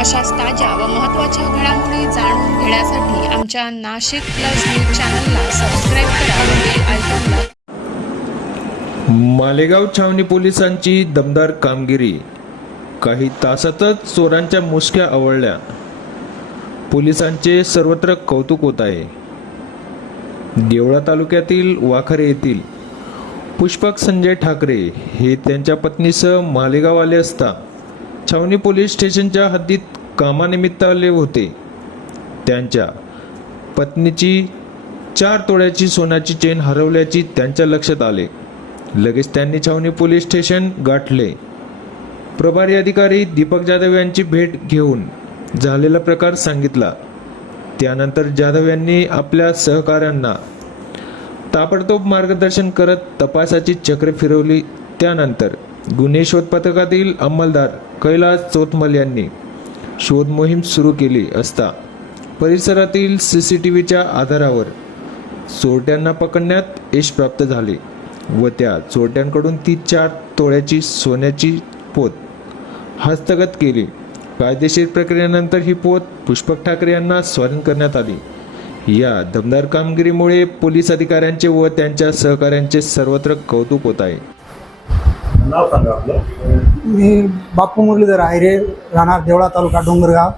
अशाच ताज्या व महत्त्वाच्या घडामोडी जाणून घेण्यासाठी आमच्या नाशिक प्लस न्यूज चॅनलला सबस्क्राईब करा मालेगाव छावणी पोलिसांची दमदार कामगिरी. काही तासातच चोरांच्या मुसक्या आवळल्या. पोलिसांचे सर्वत्र कौतुक होत आहे. देवळा तालुक्यातील वाखरे येथील पुष्पक संजय ठाकरे हे त्यांच्या पत्नीसह मालेगाव आले असता छावणी पोलीस स्टेशनच्या हद्दीत कामानिमित्त आले होते. त्यांच्या पत्नीची चार तोळ्याची सोन्याची चेन हरवल्याची त्यांच्या लक्षात आले. लगेच त्यांनी छावणी पोलीस स्टेशन गाठले. प्रभारी अधिकारी दीपक जाधव यांची भेट घेऊन झालेला प्रकार सांगितला. त्यानंतर जाधव यांनी आपल्या सहकाऱ्यांना ताबडतोब मार्गदर्शन करत तपासाची चक्र फिरवली. त्यानंतर गुन्हे शोध पथकातील अंमलदार कैलास चोतमल यांनी शोधमोहीम सुरू केली असता परिसरातील सी सी टी व्हीच्या आधारावर चोरट्यांना पकडण्यात यश प्राप्त झाले व त्या चोरट्यांकडून ती चार तोळ्याची सोन्याची पोत हस्तगत केली. कायदेशीर प्रक्रियेनंतर ही पोत पुष्पक ठाकरे यांना स्वाधीन करण्यात आली. या दमदार कामगिरीमुळे पोलीस अधिकाऱ्यांचे व त्यांच्या सहकाऱ्यांचे सर्वत्र कौतुक होत आहे. नाव सांगा आपलं. मी बापू मुरलीधर आहिरे राहणार देवळा तालुका डोंगरगाव.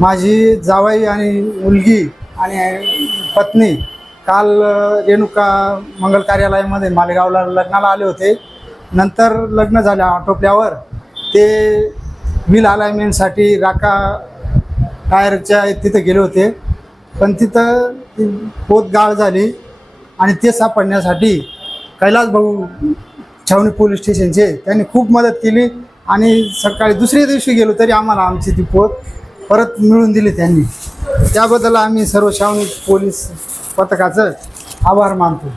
माझी जावाई आणि मुलगी आणि पत्नी काल रेणुका मंगल कार्यालयामध्ये मालेगावला लग्नाला आले होते. नंतर लग्न झाल्या आटोपल्यावर. ते मिल अलायमेंटसाठी राका टायरच्या तिथं गेले होते. पण तिथं ती पोत गाळ झाली आणि ते सापडण्यासाठी कैलास भाऊ छावणी पोलीस स्टेशनचे. त्यांनी खूप मदत केली आणि सकाळी दुसऱ्या दिवशी गेलो तरी आम्हाला आमची ती पोत परत मिळवून दिली त्यांनी. त्याबद्दल आम्ही सर्व छावणी पोलीस पथकाचं आभार मानतो.